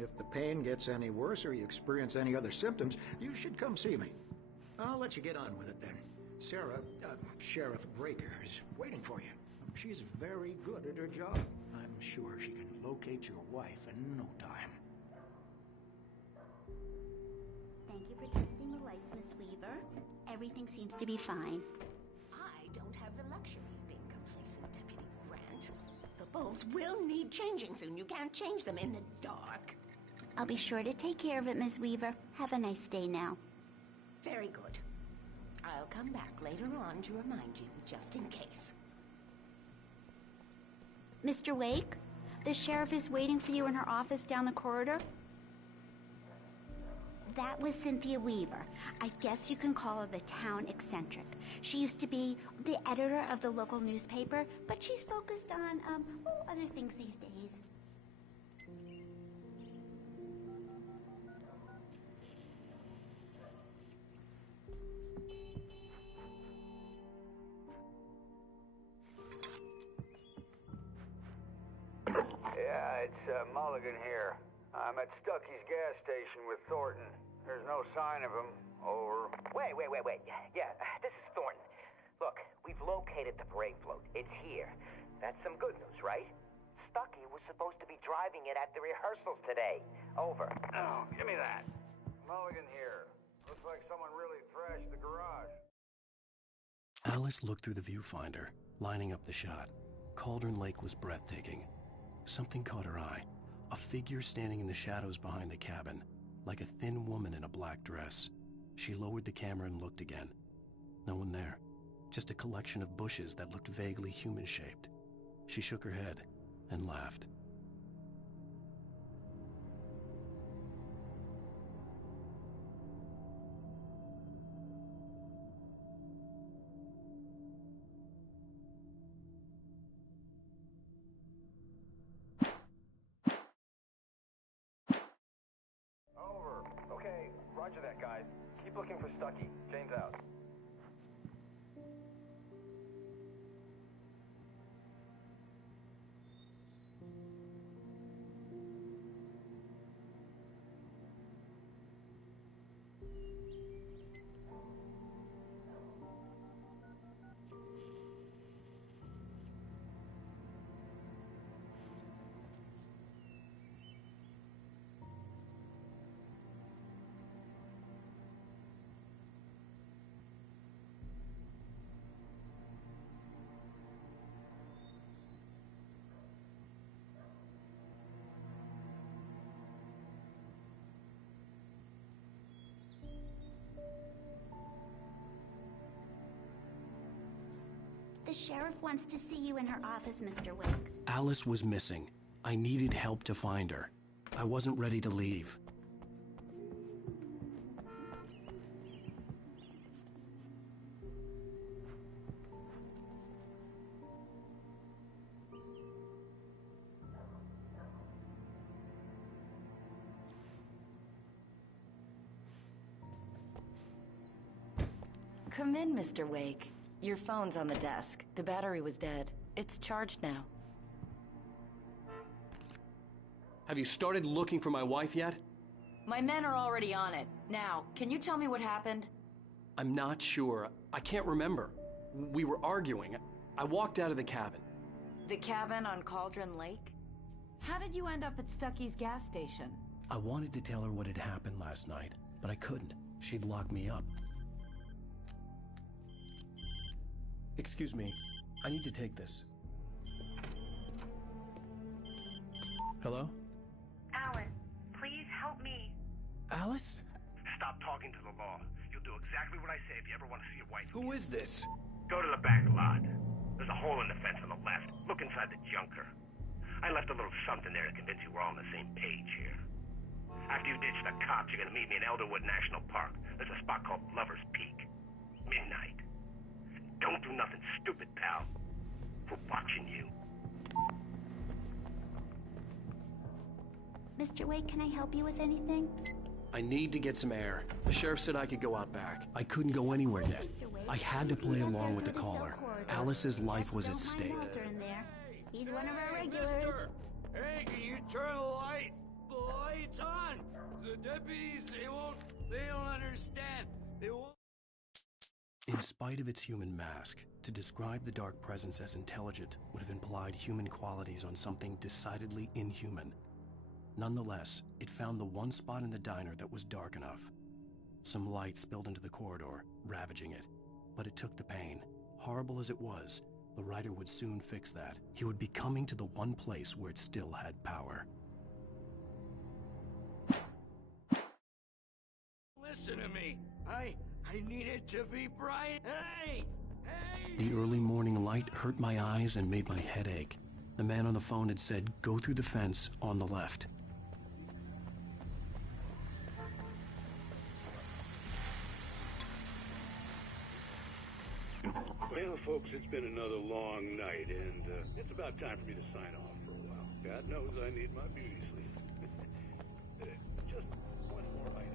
If the pain gets any worse or you experience any other symptoms, you should come see me. I'll let you get on with it then. Sarah, Sheriff Breaker, is waiting for you. She's very good at her job. I'm sure she can locate your wife in no time. Thank you for testing the lights, Miss Weaver. Everything seems to be fine. I don't have the luxury of being complacent, Deputy Grant. The bulbs will need changing soon. You can't change them in the dark. I'll be sure to take care of it, Miss Weaver. Have a nice day now. Very good. I'll come back later on to remind you, just in case. Mr. Wake, the sheriff is waiting for you in her office down the corridor. That was Cynthia Weaver. I guess you can call her the town eccentric. She used to be the editor of the local newspaper, but she's focused on, other things these days. Yeah, it's Mulligan here. I'm at Stucky's gas station with Thornton. There's no sign of him. Over. Wait. Yeah, this is Thornton. Look, we've located the parade float. It's here. That's some good news, right? Stucky was supposed to be driving it at the rehearsals today. Over. Oh, give me that. Mulligan here. Looks like someone really thrashed the garage. Alice looked through the viewfinder, lining up the shot. Cauldron Lake was breathtaking. Something caught her eye. A figure standing in the shadows behind the cabin, like a thin woman in a black dress. She lowered the camera and looked again. No one there. Just a collection of bushes that looked vaguely human-shaped. She shook her head and laughed. Over. Okay, roger that, guys. Keep looking for Stucky. James out. The sheriff wants to see you in her office, Mr. Wake. Alice was missing. I needed help to find her. I wasn't ready to leave. Come in, Mr. Wake. Your phone's on the desk. The battery was dead. It's charged now. Have you started looking for my wife yet? My men are already on it. Now, can you tell me what happened? I'm not sure. I can't remember. We were arguing. I walked out of the cabin. The cabin on Cauldron Lake? How did you end up at Stucky's gas station? I wanted to tell her what had happened last night, but I couldn't. She'd lock me up. Excuse me. I need to take this. Hello? Alan, please help me. Alice? Stop talking to the law. You'll do exactly what I say if you ever want to see your wife. Who is this? Go to the back lot. There's a hole in the fence on the left. Look inside the junker. I left a little something there to convince you we're all on the same page here. After you ditch the cops, you're gonna meet me in Elderwood National Park. There's a spot called Lover's Peak. Midnight. Don't do nothing stupid, pal. We're watching you. Mr. Wake, can I help you with anything? I need to get some air. The sheriff said I could go out back. I couldn't go anywhere yet. I had to play along with the caller. Alice's life was at stake. He's one of our regulars. Hey, can you turn the light? lights on! The deputies, they don't understand. They won't... In spite of its human mask, to describe the dark presence as intelligent would have implied human qualities on something decidedly inhuman. Nonetheless, it found the one spot in the diner that was dark enough. Some light spilled into the corridor, ravaging it. But it took the pain. Horrible as it was, the writer would soon fix that. He would be coming to the one place where it still had power. Listen to me. I need it to be bright. Hey! Hey! The early morning light hurt my eyes and made my head ache. The man on the phone had said, "Go through the fence on the left." Well, folks, it's been another long night, and it's about time for me to sign off for a while. God knows I need my beauty sleep. Just one more item.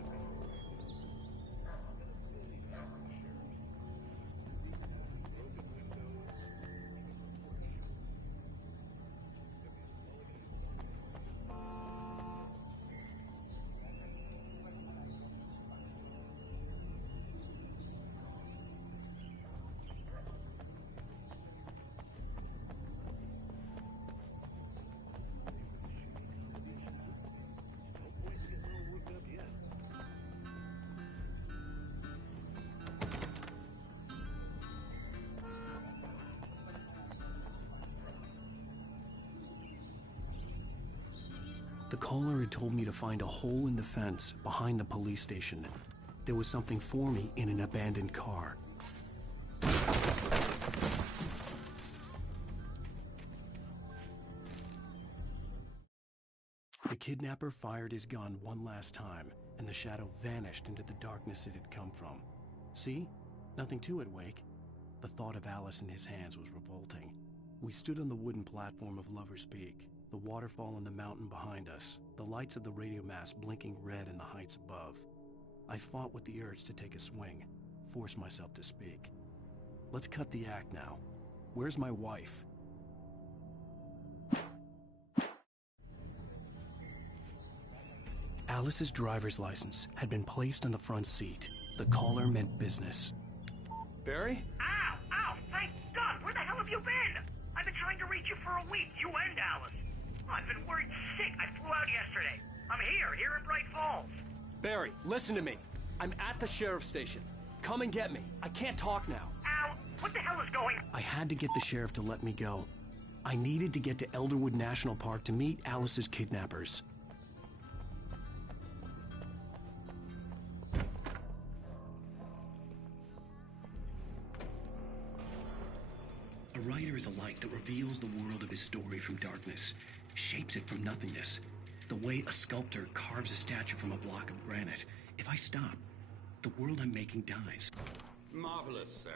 The caller had told me to find a hole in the fence behind the police station. There was something for me in an abandoned car. The kidnapper fired his gun one last time, and the shadow vanished into the darkness it had come from. See? Nothing to it, Wake. The thought of Alice in his hands was revolting. We stood on the wooden platform of Lover's Peak, the waterfall and the mountain behind us, the lights of the radio mast blinking red in the heights above. I fought with the urge to take a swing, force myself to speak. Let's cut the act now. Where's my wife? Alice's driver's license had been placed on the front seat. The caller meant business. Barry? Ow! Ow! Thank God! Where the hell have you been? I've been trying to reach you for a week, you and Alice. I've been worried sick. I flew out yesterday. I'm here in Bright Falls. Barry, listen to me. I'm at the sheriff's station. Come and get me. I can't talk now. Ow! What the hell is going on? I had to get the sheriff to let me go. I needed to get to Elderwood National Park to meet Alice's kidnappers. A writer is a light that reveals the world of his story from darkness, shapes it from nothingness. The way a sculptor carves a statue from a block of granite. If I stop, the world I'm making dies. Marvelous, Sarah.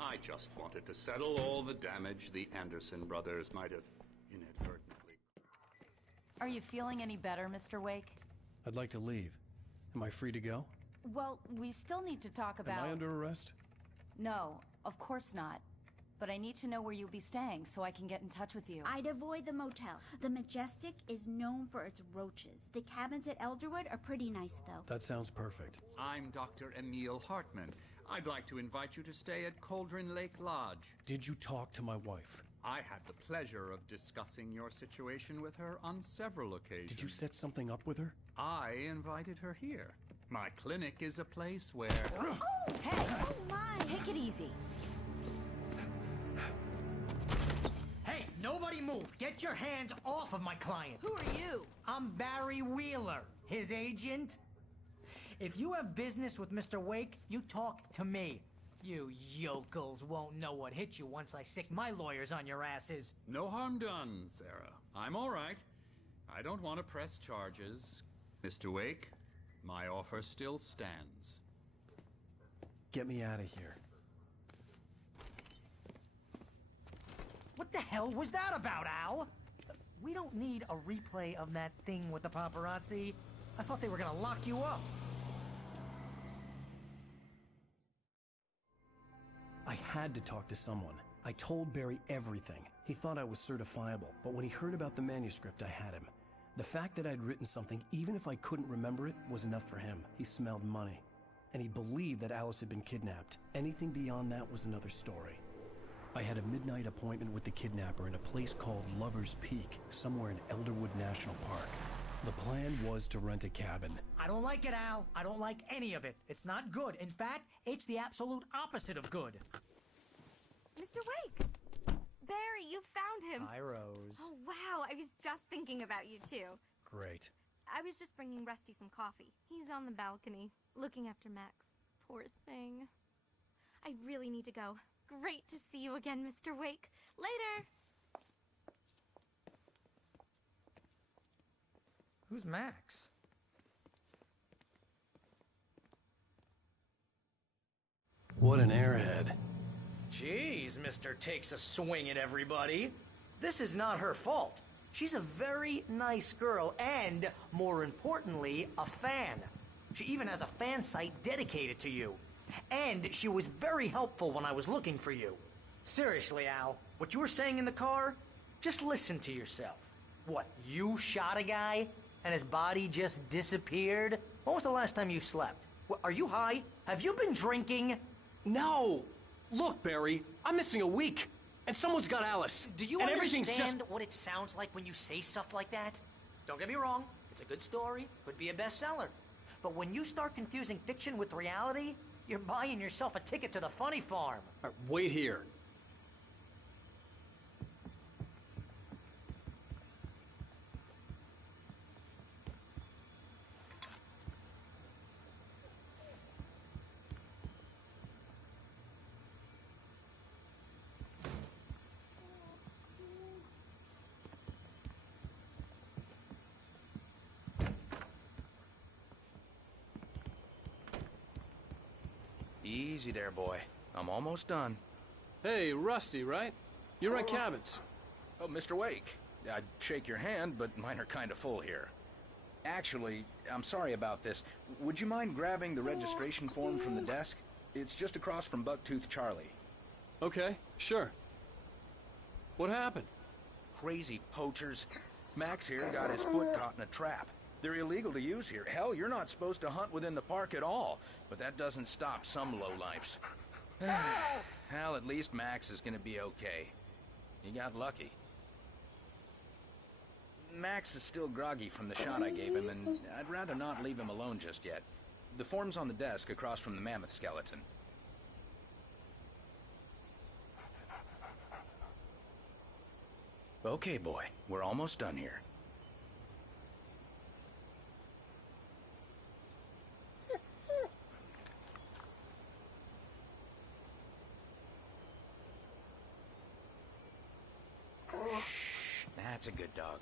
I just wanted to settle all the damage the Anderson brothers might have inadvertently... Are you feeling any better, Mr. Wake? I'd like to leave. Am I free to go? Well, we still need to talk about... Am I under arrest? No, of course not. But I need to know where you'll be staying so I can get in touch with you. I'd avoid the motel. The Majestic is known for its roaches. The cabins at Elderwood are pretty nice, though. That sounds perfect. I'm Dr. Emil Hartman. I'd like to invite you to stay at Cauldron Lake Lodge. Did you talk to my wife? I had the pleasure of discussing your situation with her on several occasions. Did you set something up with her? I invited her here. My clinic is a place where... Oh, hey! Oh, my! Take it easy. Hey, nobody move! Get your hands off of my client! Who are you? I'm Barry Wheeler, his agent. If you have business with Mr. Wake, you talk to me. You yokels won't know what hit you once I sick my lawyers on your asses. No harm done, Sarah. I'm all right. I don't want to press charges. Mr. Wake, my offer still stands. Get me out of here. What the hell was that about, Al? We don't need a replay of that thing with the paparazzi. I thought they were gonna lock you up. I had to talk to someone. I told Barry everything. He thought I was certifiable, but when he heard about the manuscript, I had him. The fact that I'd written something, even if I couldn't remember it, was enough for him. He smelled money. And he believed that Alice had been kidnapped. Anything beyond that was another story. I had a midnight appointment with the kidnapper in a place called Lover's Peak, somewhere in Elderwood National Park. The plan was to rent a cabin. I don't like it, Al. I don't like any of it. It's not good. In fact, it's the absolute opposite of good. Mr. Wake! Barry, you found him! Hi, Rose. Oh, wow. I was just thinking about you, too. Great. I was just bringing Rusty some coffee. He's on the balcony, looking after Max. Poor thing. I really need to go. Great to see you again, Mr. Wake. Later! Who's Max? What an airhead. Jeez, Mr. Takes a swing at everybody. This is not her fault. She's a very nice girl and, more importantly, a fan. She even has a fan site dedicated to you. And she was very helpful when I was looking for you. Seriously, Al, what you were saying in the car, just listen to yourself. What, you shot a guy and his body just disappeared? When was the last time you slept? What, are you high? Have you been drinking? No! Look, Barry, I'm missing a week, and someone's got Alice. Do you and understand what it sounds like when you say stuff like that? Don't get me wrong, it's a good story, could be a bestseller. But when you start confusing fiction with reality, you're buying yourself a ticket to the funny farm. All right, wait here. Easy there, boy. I'm almost done. Hey, Rusty, right? You rent cabins. Oh, Mr. Wake. I'd shake your hand, but mine are kind of full here. Actually, I'm sorry about this. Would you mind grabbing the registration form from the desk? It's just across from Bucktooth Charlie. Okay, sure. What happened? Crazy poachers. Max here got his foot caught in a trap. They're illegal to use here. Hell, you're not supposed to hunt within the park at all. But that doesn't stop some lowlifes. Hell, at least Max is gonna be okay. He got lucky. Max is still groggy from the shot I gave him, and I'd rather not leave him alone just yet. The form's on the desk across from the mammoth skeleton. Okay, boy. We're almost done here. That's a good dog.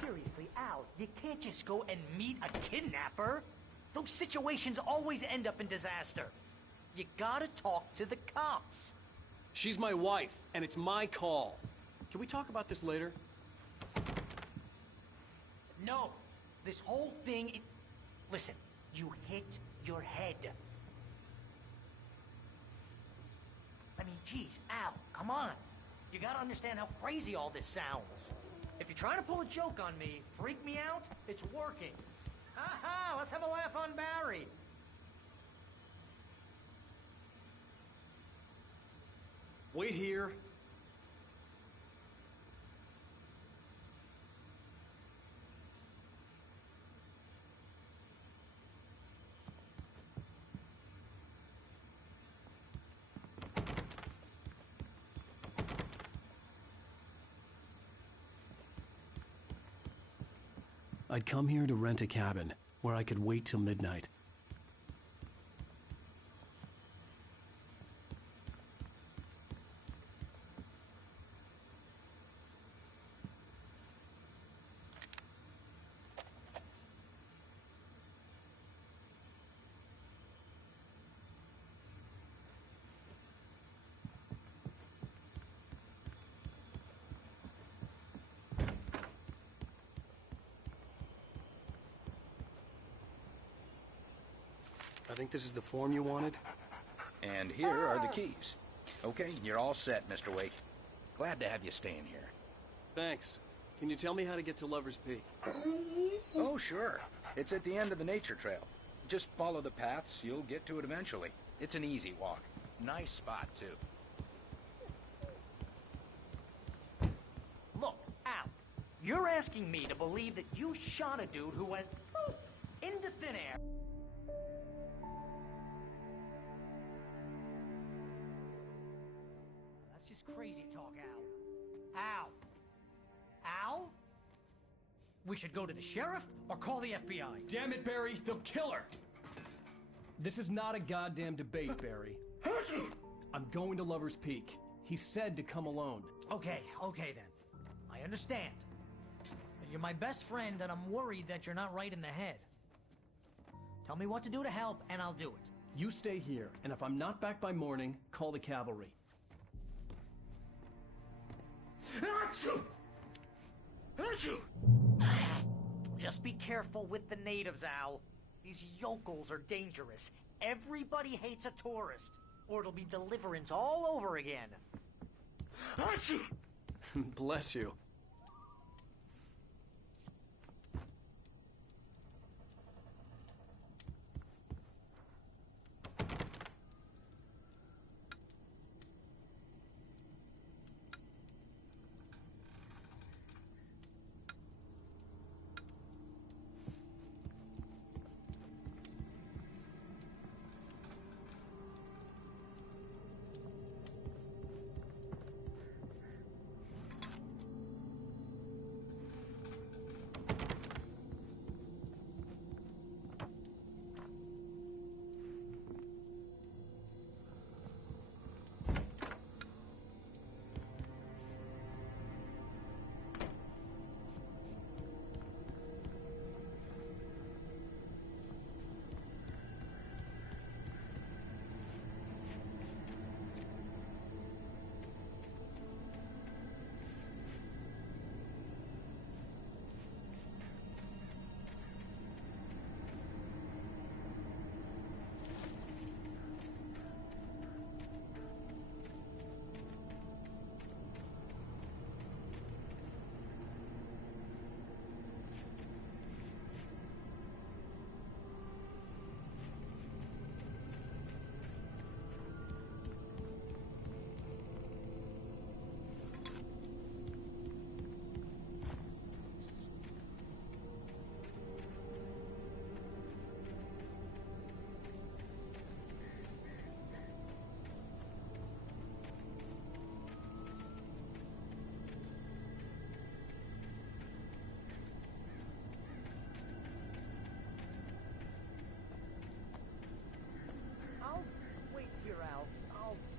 Seriously, Al, you can't just go and meet a kidnapper. Those situations always end up in disaster. You gotta talk to the cops. She's my wife, and it's my call. Can we talk about this later? No. This whole thing... Listen, you hit your head. I mean, geez, Al, come on. You gotta understand how crazy all this sounds. If you're trying to pull a joke on me, freak me out, it's working. Ha-ha, let's have a laugh on Barry. Wait here. I'd come here to rent a cabin, where I could wait till midnight. I think this is the form you wanted. And here are the keys. Okay, you're all set, Mr. Wake. Glad to have you staying here. Thanks. Can you tell me how to get to Lover's Peak? Oh, sure. It's at the end of the nature trail. Just follow the paths, you'll get to it eventually. It's an easy walk. Nice spot, too. Look, Al, you're asking me to believe that you shot a dude who went poof into thin air. That's just crazy talk, Al. Al? Al? We should go to the sheriff or call the FBI. Damn it, Barry, they'll kill her! This is not a goddamn debate, Barry. I'm going to Lover's Peak. He said to come alone. Okay then. I understand. But you're my best friend, and I'm worried that you're not right in the head. Tell me what to do to help, and I'll do it. You stay here, and if I'm not back by morning, call the cavalry. Just be careful with the natives, Al. These yokels are dangerous. Everybody hates a tourist, or it'll be Deliverance all over again. Bless you.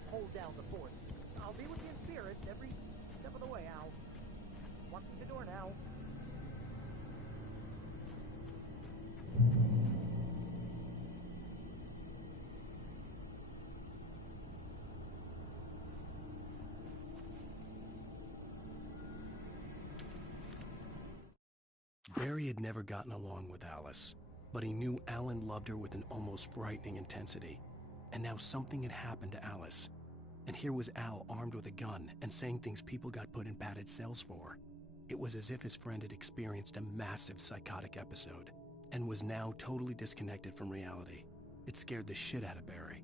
Hold down the fort. I'll be with you in spirit every step of the way, Al. Walk through the door now. Barry had never gotten along with Alice, but he knew Alan loved her with an almost frightening intensity. And now something had happened to Alice. And here was Al armed with a gun and saying things people got put in padded cells for. It was as if his friend had experienced a massive psychotic episode and was now totally disconnected from reality. It scared the shit out of Barry.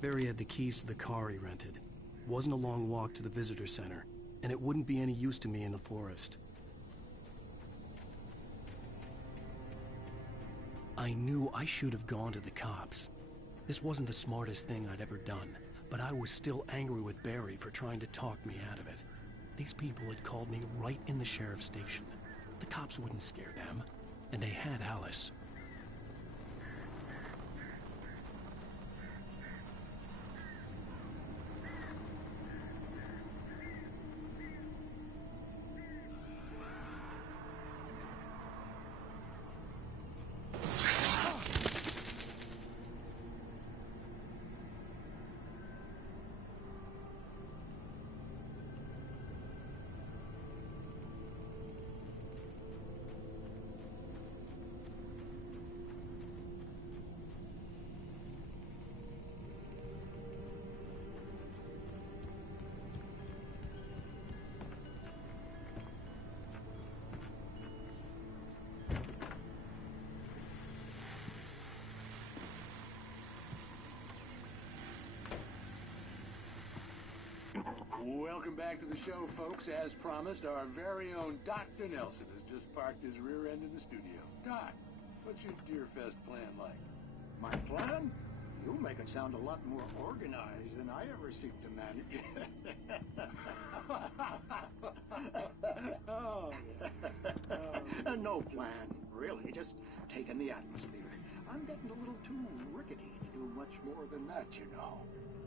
Barry had the keys to the car he rented. It wasn't a long walk to the visitor center, and it wouldn't be any use to me in the forest. I knew I should have gone to the cops. This wasn't the smartest thing I'd ever done, but I was still angry with Barry for trying to talk me out of it. These people had called me right in the sheriff's station. The cops wouldn't scare them, and they had Alice. Welcome back to the show, folks. As promised, our very own Dr. Nelson has just parked his rear end in the studio. Doc, what's your Deerfest plan like? My plan? You make it sound a lot more organized than I ever seem to manage. No plan, really. Just taking the atmosphere. I'm getting a little too rickety to do much more than that, you know.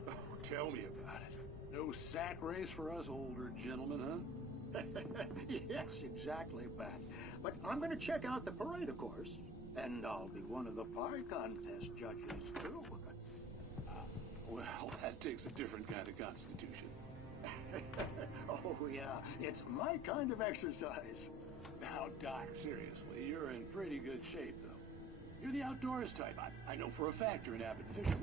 Oh, tell me about it. No sack race for us older gentlemen, huh? Yes, exactly, Pat. But I'm going to check out the parade, of course. And I'll be one of the pie contest judges, too. Well, that takes a different kind of constitution. Oh, yeah. It's my kind of exercise. Now, Doc, seriously, you're in pretty good shape, though. You're the outdoors type. I know for a fact you're an avid fisherman.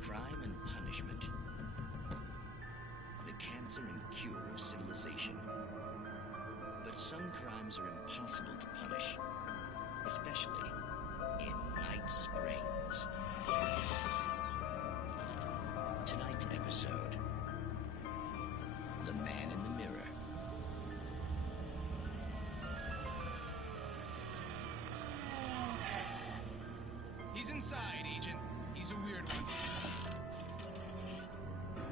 Crime and punishment. The cancer and cure of civilization. But some crimes are impossible to punish, especially in Night Springs. Tonight's episode, The Man in the Mirror. He's inside, Agent. He's a weird one.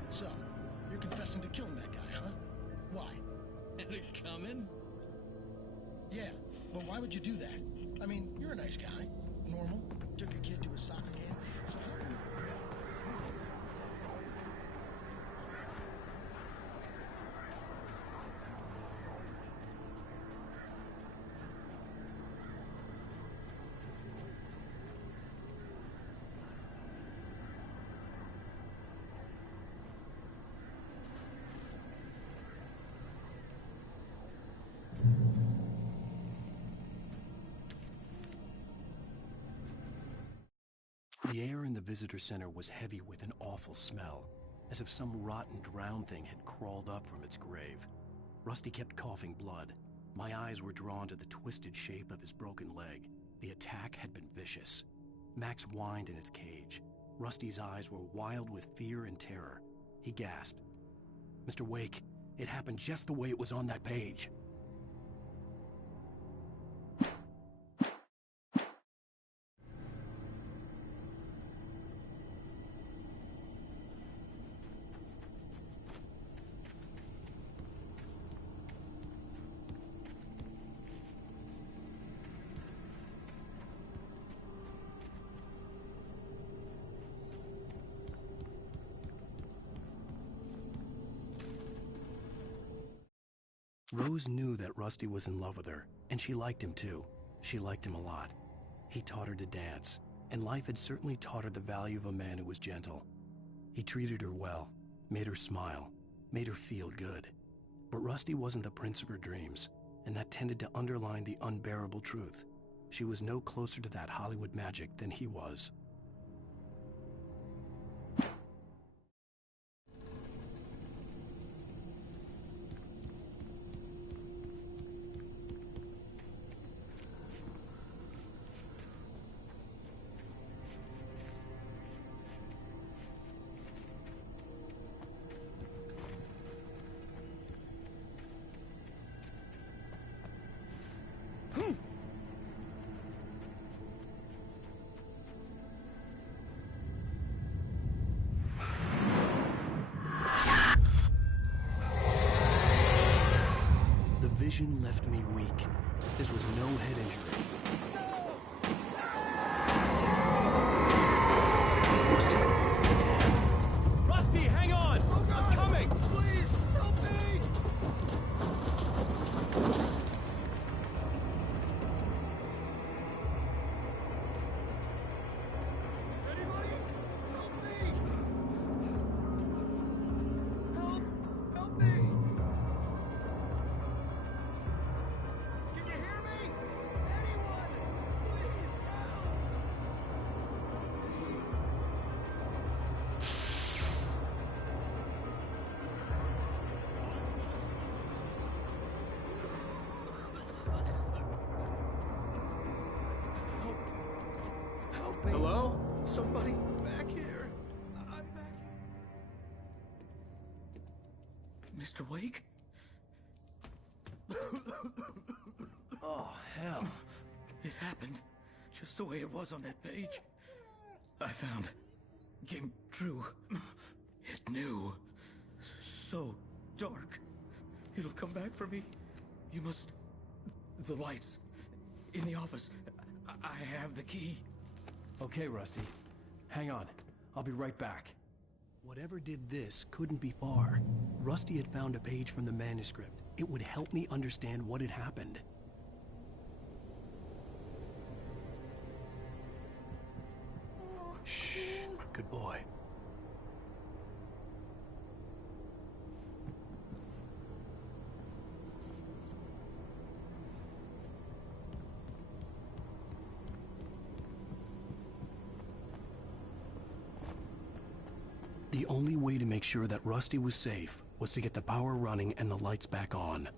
So, you're confessing to killing that guy, huh? Why? And he's coming? Yeah, but why would you do that? I mean, you're a nice guy. Normal. Took a kid to a soccer game. So how can you... The air in the visitor center was heavy with an awful smell. as if some rotten drowned thing had crawled up from its grave. Rusty kept coughing blood. My eyes were drawn to the twisted shape of his broken leg. The attack had been vicious. Max whined in his cage. Rusty's eyes were wild with fear and terror. He gasped. "Mr. Wake, it happened just the way it was on that page." Rose knew that Rusty was in love with her, and she liked him too. She liked him a lot. He taught her to dance, and life had certainly taught her the value of a man who was gentle. He treated her well, made her smile, made her feel good. But Rusty wasn't the prince of her dreams, and that tended to underline the unbearable truth. She was no closer to that Hollywood magic than he was. The vision left me weak. This was no head injury. Rusty. Rusty, hang on! Oh God! I'm coming! Please, help me! Anybody? Help me! Help! Help me! Can you hear me? Anyone? Please help! Help me! Help me! Hello? Somebody back here! I'm back here. Mr. Wake? Oh, hell. It happened just the way it was on that page. I found. Came true. It knew. So dark. It'll come back for me. You must. The lights. In the office. I have the key. Okay, Rusty. Hang on. I'll be right back. Whatever did this couldn't be far. Rusty had found a page from the manuscript. It would help me understand what had happened. Shh. Good boy. The only way to make sure that Rusty was safe was to get the power running and the lights back on.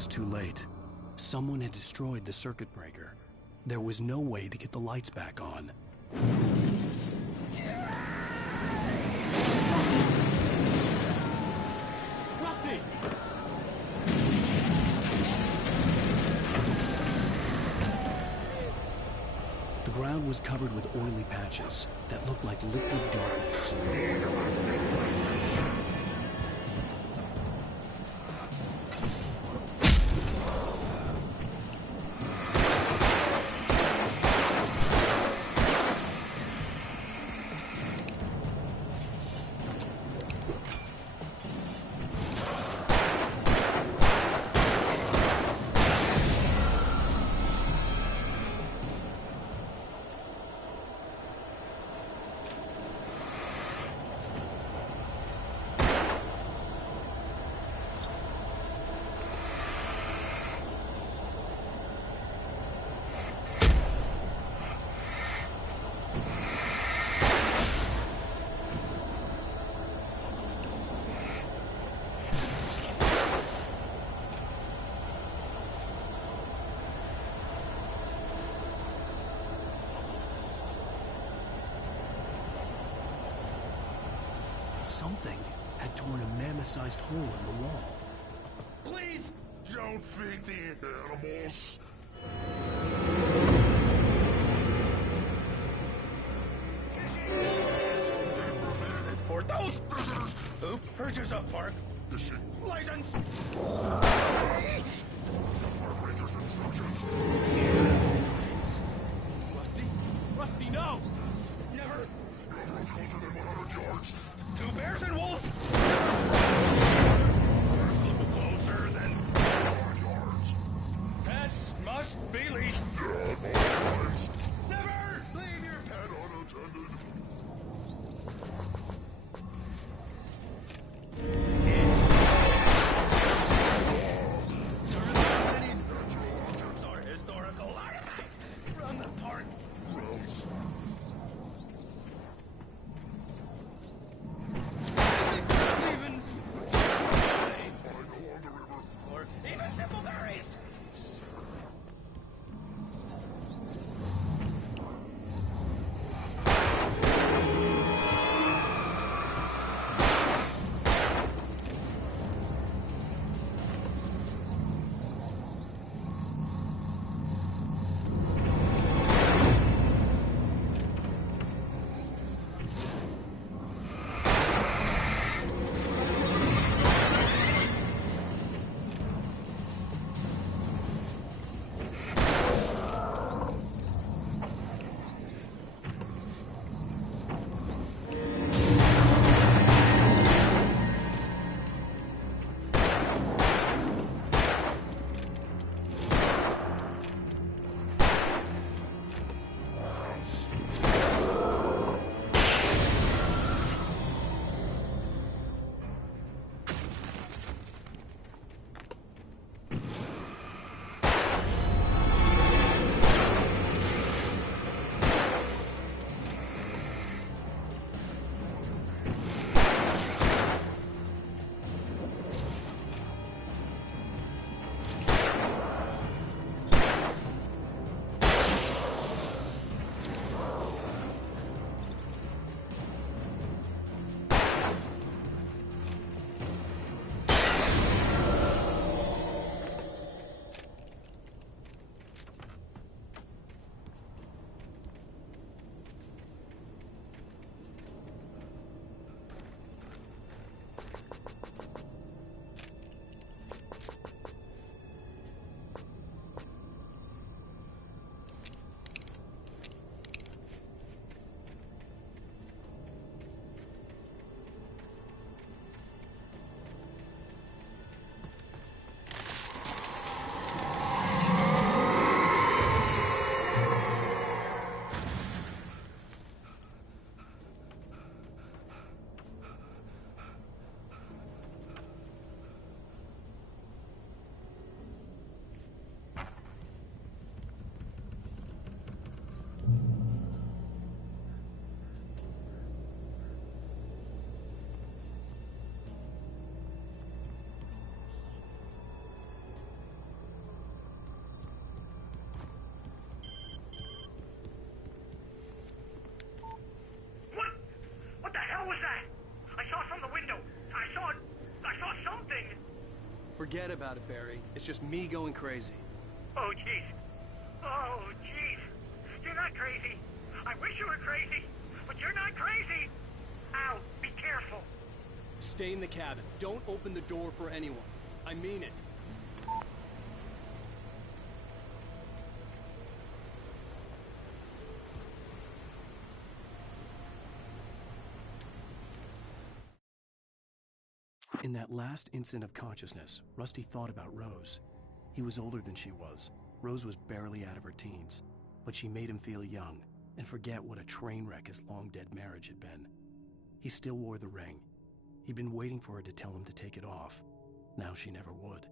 was too late. Someone had destroyed the circuit breaker. There was no way to get the lights back on. Rusty! The ground was covered with oily patches that looked like liquid darkness. Something had torn a mammoth-sized hole in the wall. Please! Don't feed the animals! For those visitors who purchase a park license! Rusty? Rusty, no! Never! Closer than 100 yards! 2 bears and wolves! Closer than 100 yards. Pets must be leashed. Never leave your pet unattended. Or historical artifacts from the park. Or even simple berries. Forget about it, Barry. It's just me going crazy. Oh, jeez. Oh, jeez. You're not crazy. I wish you were crazy, but you're not crazy. Ow, be careful. Stay in the cabin. Don't open the door for anyone. I mean it. In that last instant of consciousness, Rusty thought about Rose. He was older than she was. Rose was barely out of her teens, but she made him feel young and forget what a train wreck his long-dead marriage had been. He still wore the ring. He'd been waiting for her to tell him to take it off. Now she never would.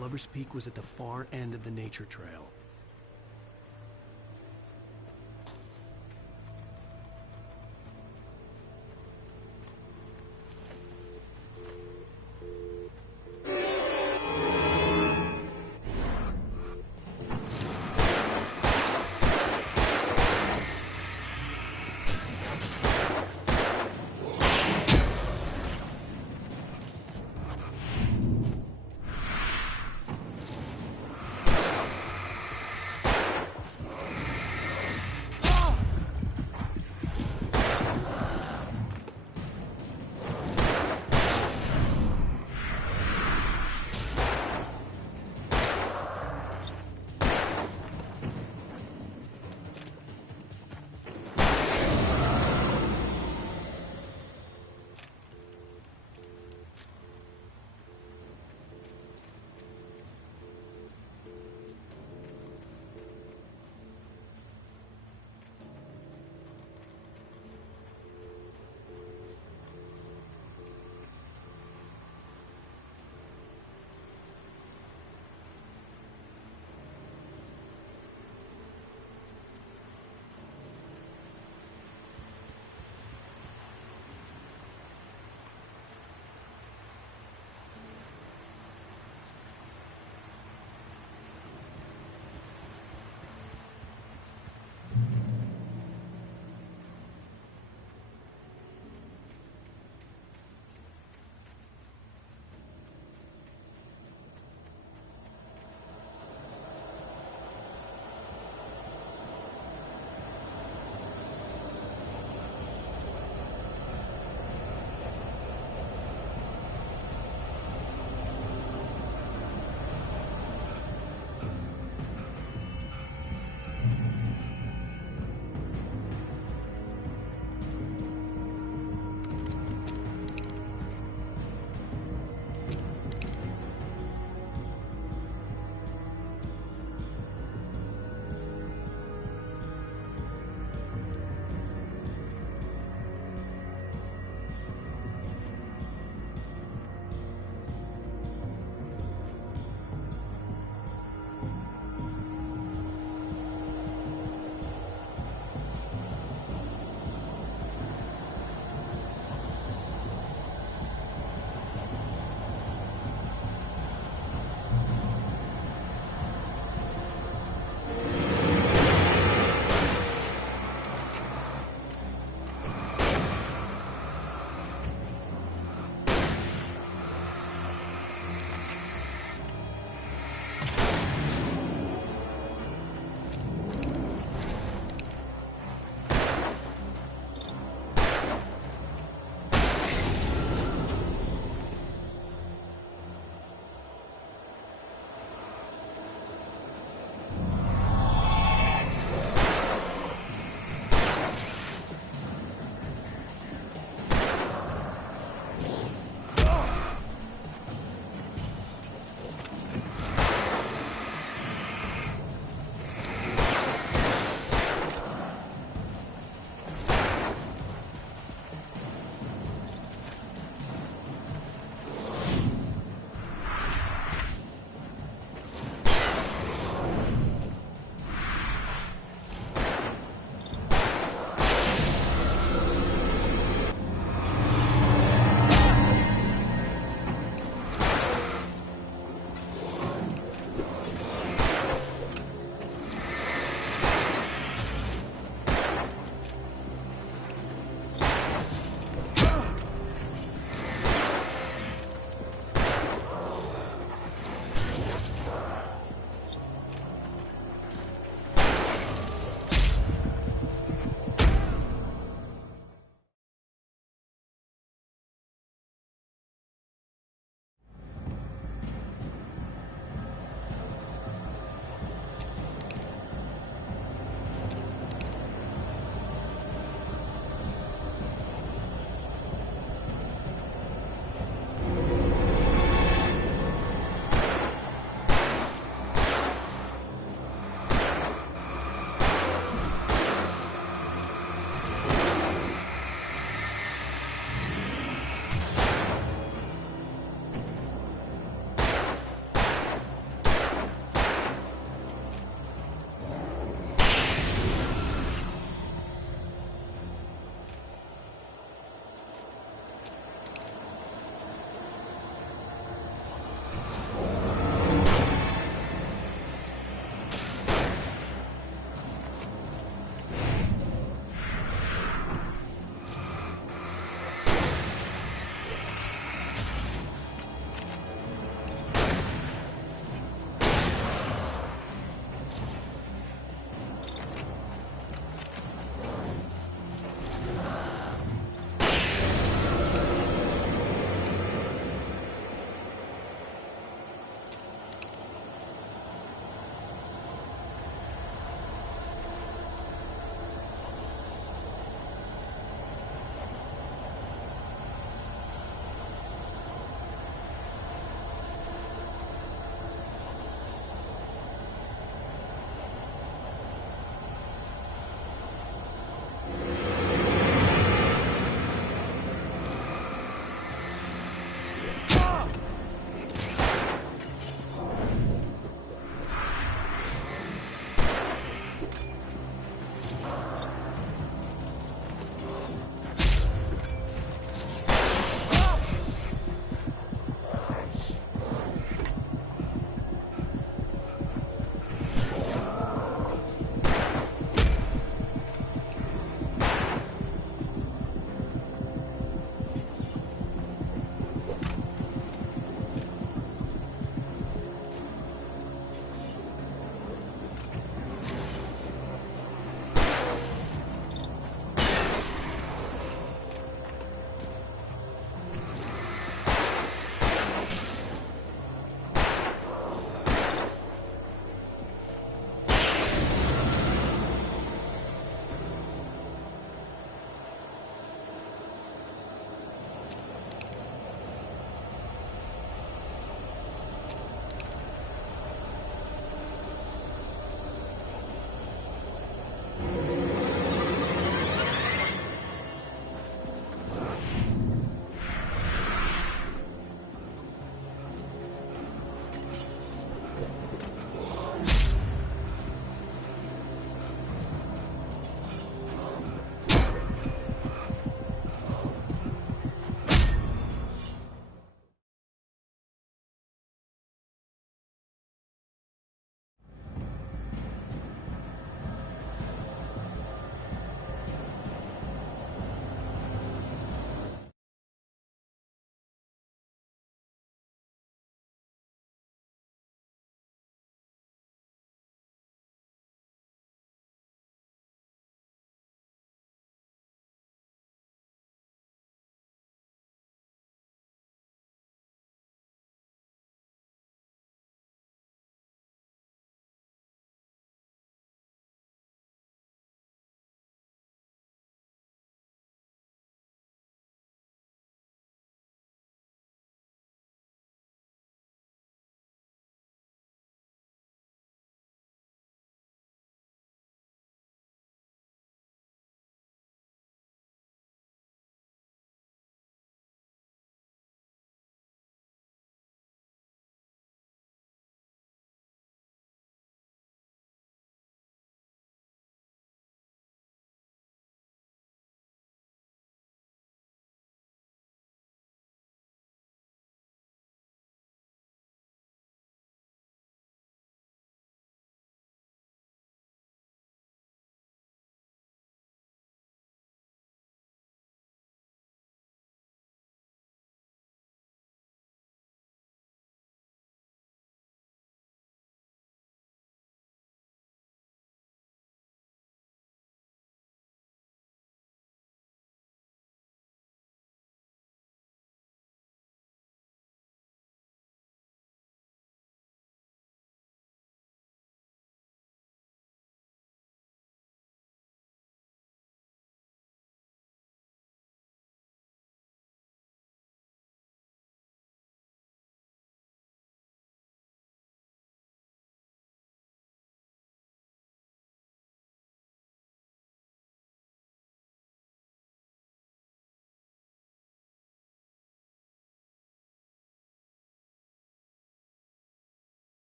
Lover's Peak was at the far end of the nature trail.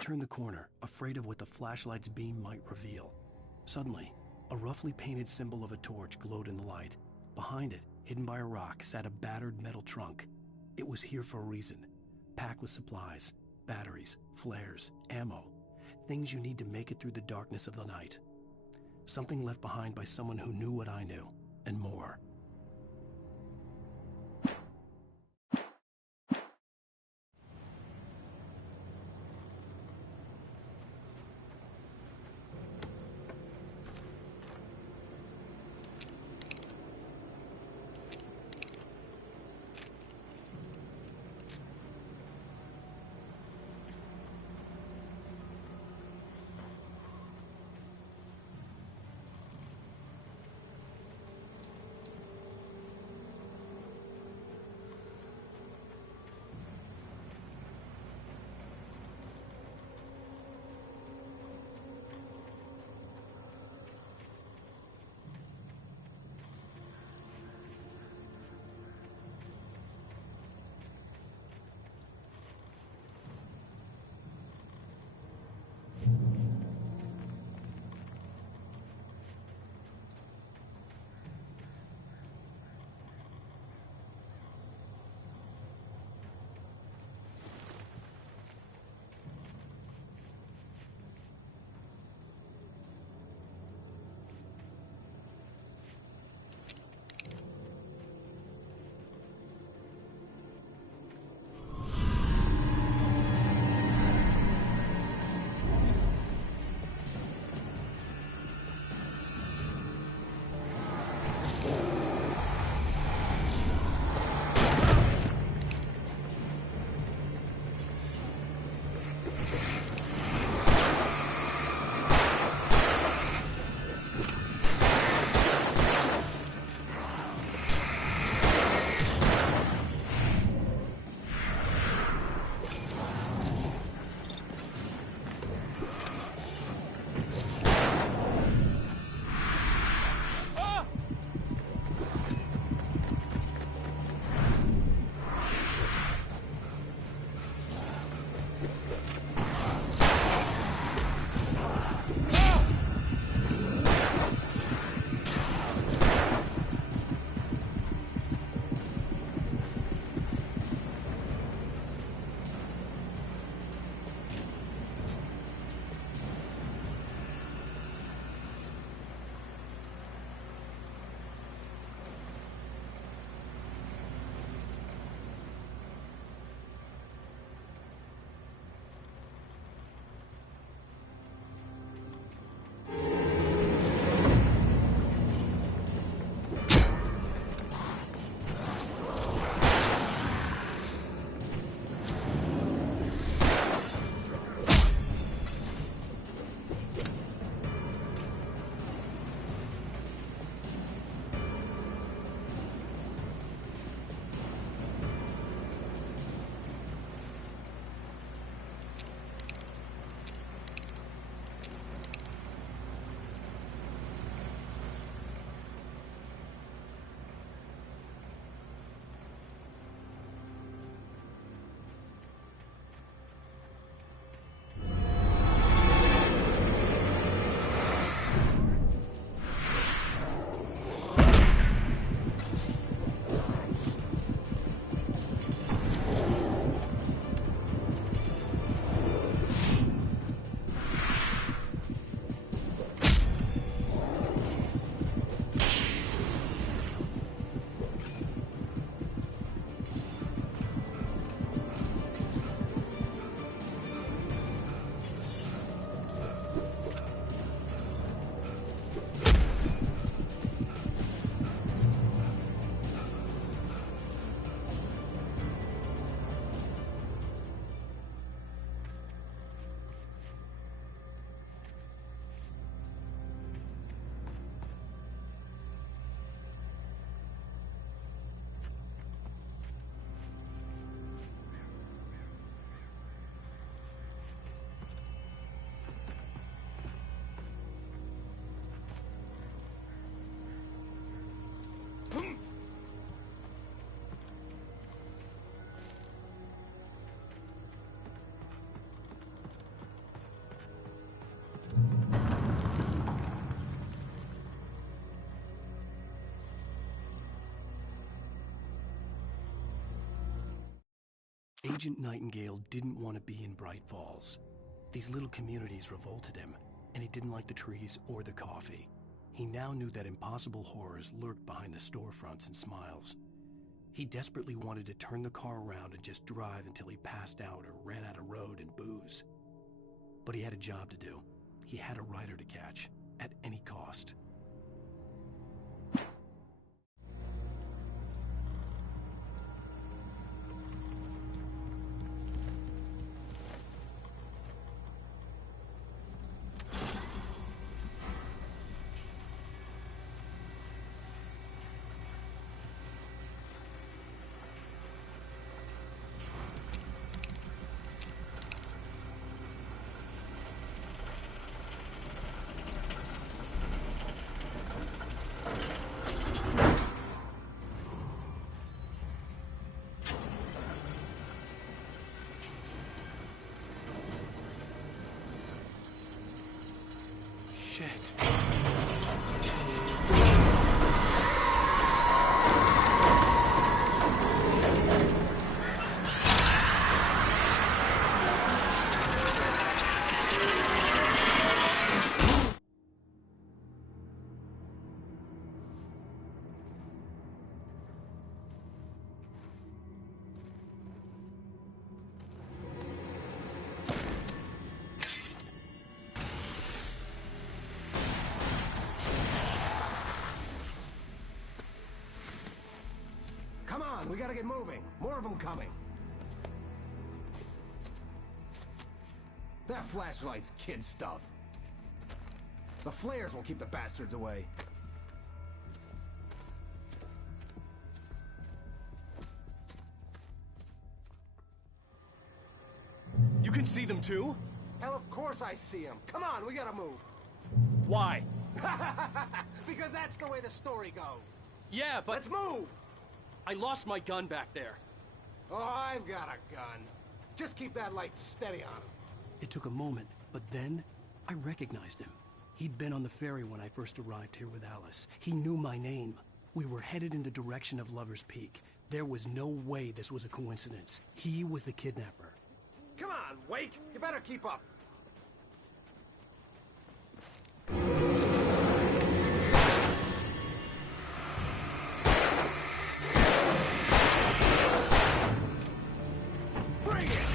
turned the corner, afraid of what the flashlight's beam might reveal. Suddenly, a roughly painted symbol of a torch glowed in the light. Behind it, hidden by a rock, sat a battered metal trunk. It was here for a reason, packed with supplies, batteries, flares, ammo, things you need to make it through the darkness of the night. Something left behind by someone who knew what I knew, and more. Agent Nightingale didn't want to be in Bright Falls. These little communities revolted him, and he didn't like the trees or the coffee. He now knew that impossible horrors lurked behind the storefronts and smiles. He desperately wanted to turn the car around and just drive until he passed out or ran out of road and booze. But he had a job to do. He had a rider to catch, at any cost. Shit. Come on, we gotta get moving. More of them coming. That flashlight's kid stuff. The flares won't keep the bastards away. You can see them too? Hell, of course I see them. Come on, we gotta move. Why? Because that's the way the story goes. Yeah, but... Let's move! I lost my gun back there. Oh, I've got a gun. Just keep that light steady on him. It took a moment, but then I recognized him. He'd been on the ferry when I first arrived here with Alice. He knew my name. We were headed in the direction of Lover's Peak. There was no way this was a coincidence. He was the kidnapper. Come on, Wake! You better keep up. Bring it!